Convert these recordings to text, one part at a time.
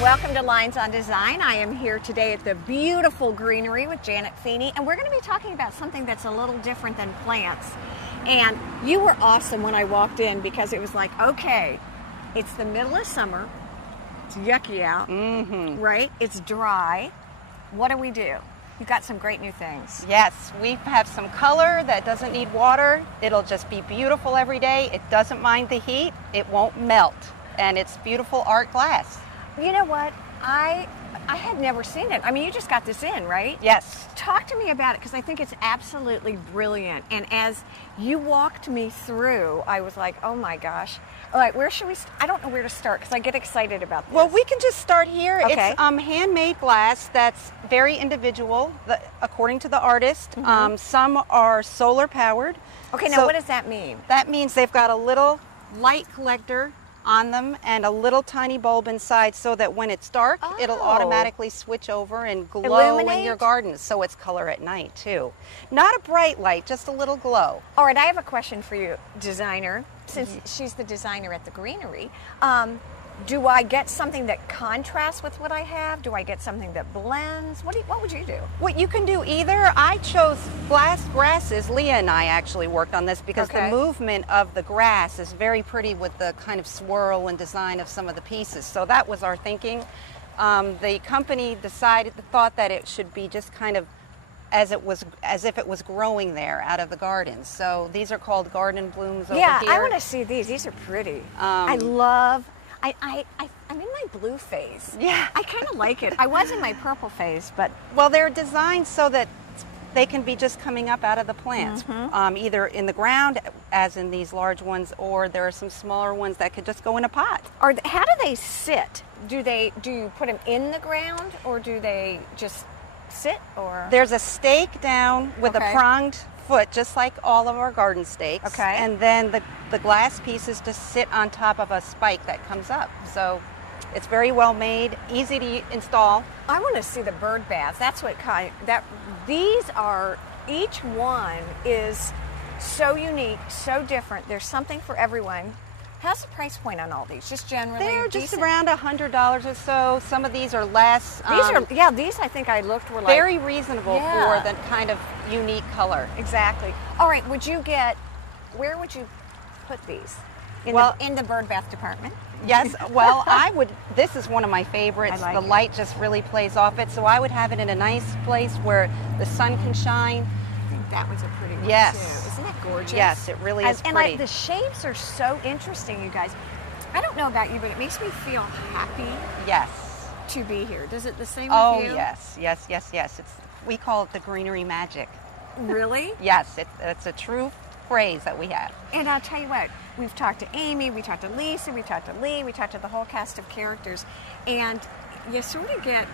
Welcome to Lines on Design. I am here today at the beautiful Greenery with Janet Feeney, and we're going to be talking about something that's a little different than plants. And you were awesome when I walked in because it was like, okay, it's the middle of summer, it's yucky out, right? It's dry. What do? You've got some great new things. Yes, we have some color that doesn't need water. It'll just be beautiful every day. It doesn't mind the heat. It won't melt. And it's beautiful art glass. You know what? I had never seen it. I mean, you just got this in, right? Yes. Talk to me about it because I think it's absolutely brilliant. And as you walked me through, I was like, oh my gosh. All right, where should we I don't know where to start because I get excited about this. Well, we can just start here. Okay. It's handmade glass that's very individual, according to the artist. Some are solar powered. Okay, now So what does that mean? that means they've got a little light collector on them and a little tiny bulb inside so that when it's dark, it'll automatically switch over and glow Illuminate? in your garden. So it's color at night too. Not a bright light, just a little glow. All right, I have a question for you, designer. Since she's the designer at the Greenery, do I get something that contrasts with what I have? Do I get something that blends? What would you do? What you can do either. I chose grasses. Leah and I actually worked on this because the movement of the grass is very pretty with the kind of swirl and design of some of the pieces. So that was our thinking. The company thought that it should be just kind of as if it was growing there out of the garden. So these are called garden blooms over here. Yeah, I want to see these. These are pretty. I'm in my blue phase. Yeah. I kind of like it. I was in my purple phase, but... Well, they're designed so that they can be just coming up out of the plants, either in the ground, as in these large ones, or there are some smaller ones that could just go in a pot. How do they sit? Do you put them in the ground, or do they just sit? Or There's a stake down with a pronged foot, just like all of our garden stakes. Okay. And then the glass pieces just sit on top of a spike that comes up. So it's very well made, easy to install. I want to see the bird bath. That's what these are. Each one is so unique, so different. There's something for everyone. How's the price point on all these? Just generally, they're just decent? around $100 or so. Some of these are less. These I think I looked were like very reasonable for the kind of unique color. Exactly. All right, where would you put these? In the bird bath department? Yes, well, this is one of my favorites. The light just really plays off it, so I would have it in a nice place where the sun can shine. I think that was a pretty one too. Isn't that gorgeous? Yes, it really is pretty. And the shapes are so interesting, you guys. I don't know about you, but it makes me feel happy. Yes. To be here. Does it the same with you? Oh, yes. We call it the Greenery Magic. Really? Yes, it's a true phrase that we have. And I'll tell you what, we've talked to Amy, we talked to Lisa, we talked to Lee, we talked to the whole cast of characters, and you sort of get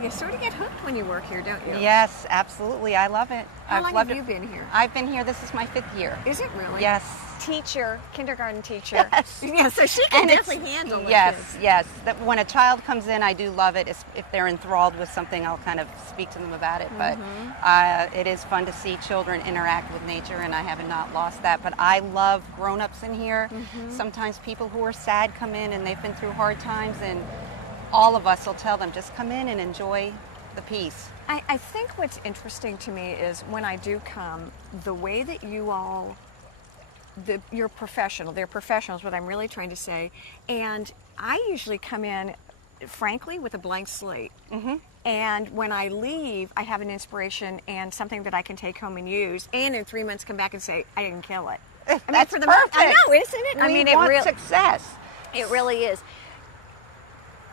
hooked when you work here, don't you? Yes, absolutely. I love it. How long have you been here? I've been here. This is my 5th year. Is it really? Yes. Teacher, kindergarten teacher. Yes. Yeah, so she can definitely handle it. Yes. When a child comes in, I do love it. If they're enthralled with something, I'll kind of speak to them about it. But it is fun to see children interact with nature, and I have not lost that. But I love grown-ups in here. Sometimes people who are sad come in, and they've been through hard times, and all of us will tell them, just come in and enjoy the piece. I think what's interesting to me is when I do come, the way that you all, you're professional, they're professionals, what I'm really trying to say, and I usually come in, frankly, with a blank slate. And when I leave, I have an inspiration and something that I can take home and use, and in 3 months come back and say, I didn't kill it. That's perfect. I know, isn't it? We want success. It really is.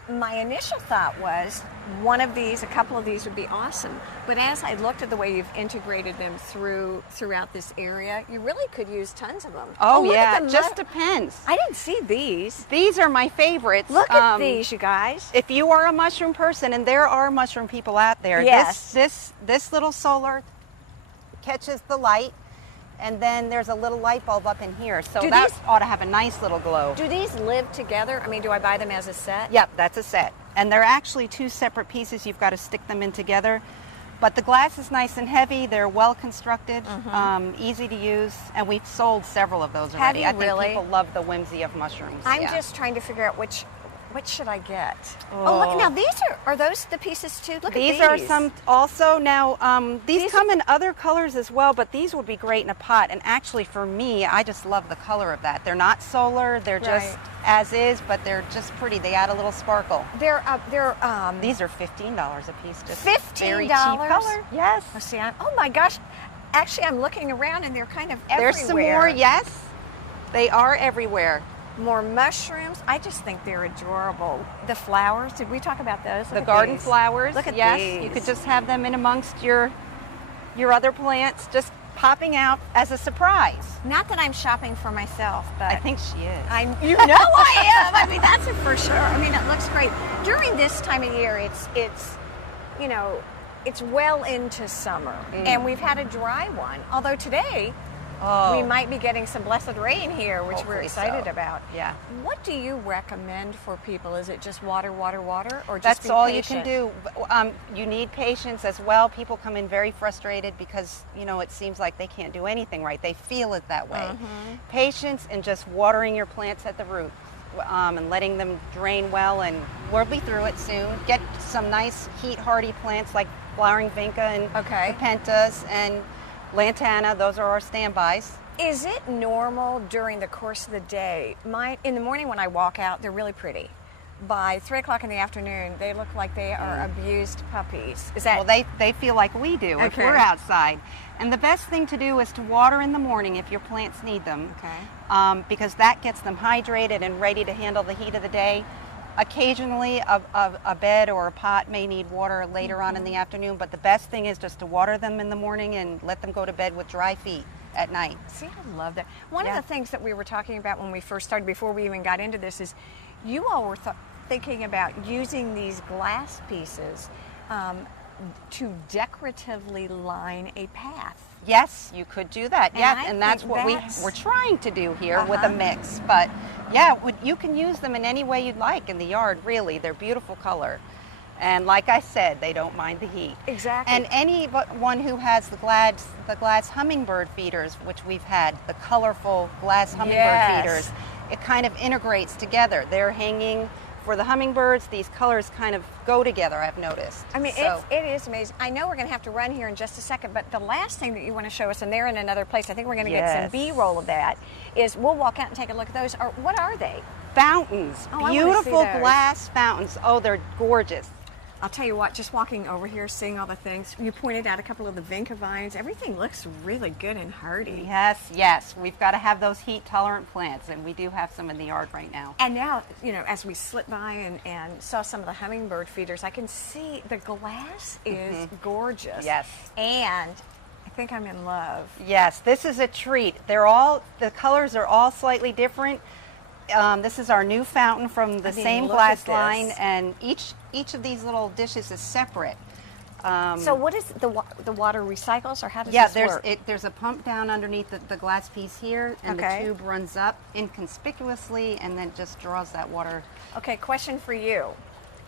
My initial thought was a couple of these would be awesome. But as I looked at the way you've integrated them throughout this area, you really could use tons of them. Oh yeah, it just depends. I didn't see these. These are my favorites. Look at these, you guys. If you are a mushroom person, and there are mushroom people out there, yes. This little solar catches the light. And then there's a little light bulb up in here, so that ought to have a nice little glow. Do these live together? I mean, do I buy them as a set? Yep, that's a set. And they're actually 2 separate pieces. You've got to stick them in together. But the glass is nice and heavy. They're well constructed, easy to use, and we've sold several of those already. Have you I think really? people love the whimsy of mushrooms. I'm yeah. just trying to figure out which should I get. Oh, look, now these are those the pieces too? Look These at are these. some also. Now, these come in other colors as well, but these would be great in a pot. And actually, for me, I just love the color of that. They're not solar. They're just as is, but they're just pretty. They add a little sparkle. They're These are $15 a piece. Just $15? very cheap color. Yes. Oh, see, oh my gosh. Actually, I'm looking around and they're kind of everywhere. There's some more. Yes, they are everywhere. More mushrooms. I just think they're adorable. The flowers, did we talk about those? The garden flowers. Look at yes, these. you could just have them in amongst your other plants, just popping out as a surprise. Not that I'm shopping for myself, but I think she is. you know I am. I mean, that's it for sure. I mean, it looks great. During this time of year, it's you know, it's well into summer, and we've had a dry one. Although today, we might be getting some blessed rain here, which we're excited about. Yeah. What do you recommend for people? Is it just water, water, water, or just That's be all patient? you can do. You need patience as well. People come in very frustrated because, you know, it seems like they can't do anything right. They feel it that way. Patience and just watering your plants at the root and letting them drain well, and we'll be through it soon. Get some nice heat-hardy plants like flowering vinca and capentas and lantana. Those are our standbys. Is it normal during the course of the day? In the morning when I walk out, they're really pretty. By 3 o'clock in the afternoon, they look like they are abused puppies. Is that? Well, they feel like we do if we're outside. And the best thing to do is to water in the morning if your plants need them. Because that gets them hydrated and ready to handle the heat of the day. Occasionally, a bed or a pot may need water later on in the afternoon, but the best thing is just to water them in the morning and let them go to bed with dry feet at night. See, I love that. One of the things that we were talking about when we first started, before we even got into this, is you all were thinking about using these glass pieces to decoratively line a path. Yes, you could do that. And that's what we're trying to do here with a mix. But yeah, you can use them in any way you'd like in the yard, really. They're beautiful color. And like I said, they don't mind the heat. Exactly. And anyone who has the glass hummingbird feeders, which we've had, the colorful glass hummingbird feeders, it kind of integrates together. They're hanging for the hummingbirds. These colors kind of go together, I've noticed. I mean, it is amazing. I know we're going to have to run here in just a second, but the last thing that you want to show us, and they're in another place, I think we're going to get some B-roll of that, is we'll walk out and take a look at those. What are they? Fountains. Oh, beautiful glass fountains. Oh, they're gorgeous. I'll tell you what, just walking over here, seeing all the things, you pointed out a couple of the vinca vines. Everything looks really good and hardy. Yes. We've got to have those heat-tolerant plants, and we do have some in the yard right now. And now, you know, as we slipped by and saw some of the hummingbird feeders, I can see the glass is gorgeous. Yes. And I think I'm in love. Yes, this is a treat. The colors are all slightly different. This is our new fountain from the same glass line, and each of these little dishes is separate. So what is the water recycles, or how does this work? There's a pump down underneath the glass piece here, and the tube runs up inconspicuously and then just draws that water. Okay, question for you.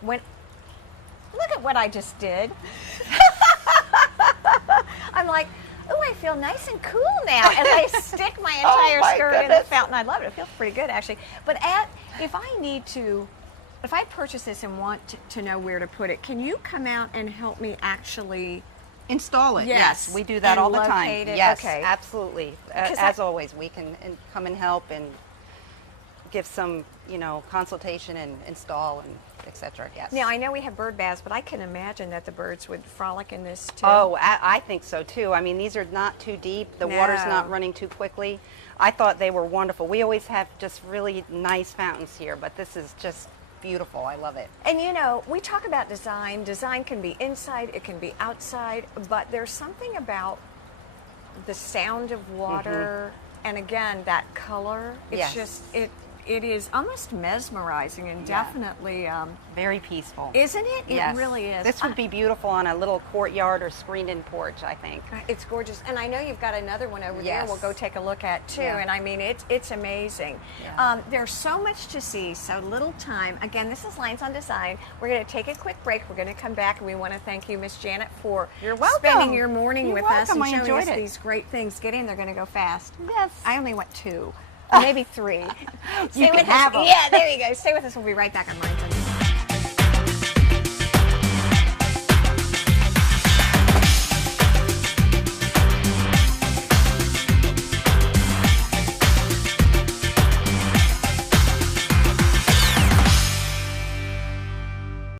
Look at what I just did. I'm like, oh, I feel nice and cool now as I stick my entire skirt in the fountain. I love it. It feels pretty good, actually. But if I purchase this and want to know where to put it, can you come out and help me actually install it? Yes, we do that all the time. It. Yes, okay. Absolutely. As always, we can come and help and give some, consultation and install and etc. Yes. Now I know we have bird baths, but I can imagine that the birds would frolic in this too. Oh, I think so too. I mean, these are not too deep. The water's not running too quickly. I thought they were wonderful. We always have just really nice fountains here, but this is just beautiful. I love it. And we talk about design. Design can be inside, it can be outside, but there's something about the sound of water and again that color. It's just it is almost mesmerizing and definitely very peaceful. Isn't it? Yes. It really is. This would be beautiful on a little courtyard or screened-in porch, I think. It's gorgeous, and I know you've got another one over there. We'll go take a look at too. Yeah. And I mean, it's amazing. Yeah. There's so much to see, so little time. Again, this is Lynes on Design. We're going to take a quick break. We're going to come back, and we want to thank you, Miss Janet, for spending your morning with us and showing us these great things. Get in; they're going to go fast. Yes. I only want 2, or maybe 3. You can have them. Yeah, there you go. Stay with us. We'll be right back on Lynes on Design.